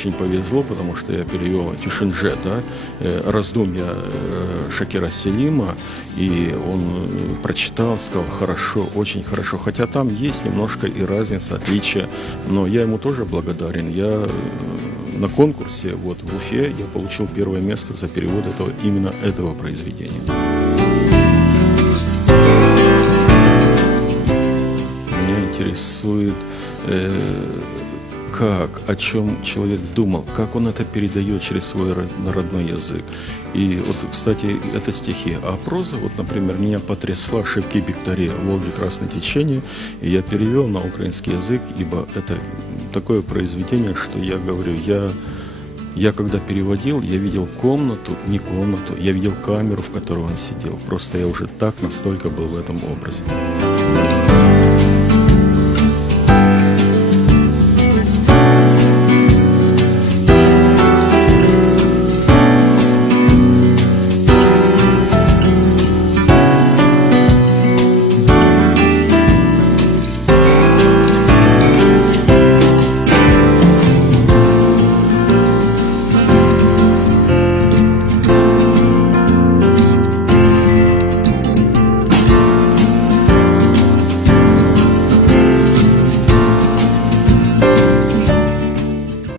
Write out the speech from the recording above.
очень повезло, потому что я перевел Тюшинже, да, раздумья Шакира Селима, и он прочитал, сказал, хорошо, очень хорошо. Хотя там есть немножко и разница, отличия, но я ему тоже благодарен. Я на конкурсе вот в Уфе я получил первое место за перевод именно этого произведения. Меня интересует, о чем человек думал, как он это передает через свой родной язык. И вот, кстати, это стихи. А проза, вот, например, меня потрясла Шевки Бектаре «Волги красное течение», и я перевел на украинский язык, ибо это такое произведение, что я говорю, я когда переводил, я видел комнату, не комнату, я видел камеру, в которой он сидел. Просто я уже так настолько был в этом образе.